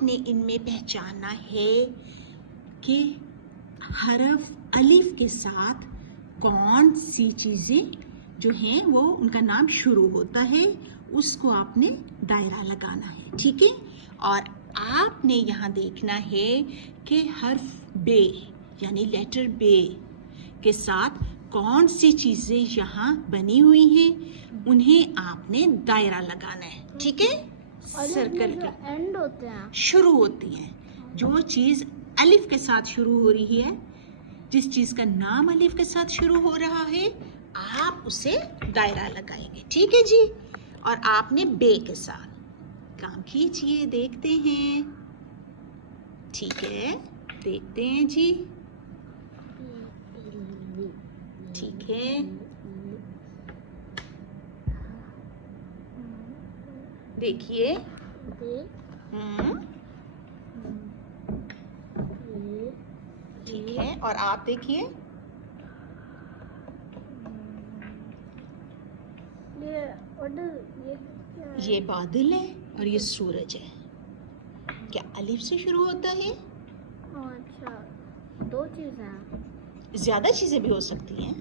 आपने इनमें पहचानना है कि हरफ अलिफ के साथ कौन सी चीज़ें जो हैं वो उनका नाम शुरू होता है, उसको आपने दायरा लगाना है, ठीक है। और आपने यहाँ देखना है कि हर्फ बे यानी लेटर बे के साथ कौन सी चीज़ें यहाँ बनी हुई हैं, उन्हें आपने दायरा लगाना है, ठीक है। सर्कल के एंड होते हैं, शुरू होती हैं, जो चीज़ अलिफ के साथ शुरू हो रही है, जिस चीज़ का नाम अलिफ के साथ शुरू हो रहा है, आप उसे दायरा लगाएंगे, ठीक है जी। और आपने बे के साथ काम कीजिए, देखते हैं, ठीक है, देखते हैं जी, ठीक है, देखिए, ठीक है। और आप देखिए, ये बादल है और ये सूरज है, क्या अलिफ से शुरू होता है? अच्छा, दो चीजें हैं, ज्यादा चीजें भी हो सकती हैं।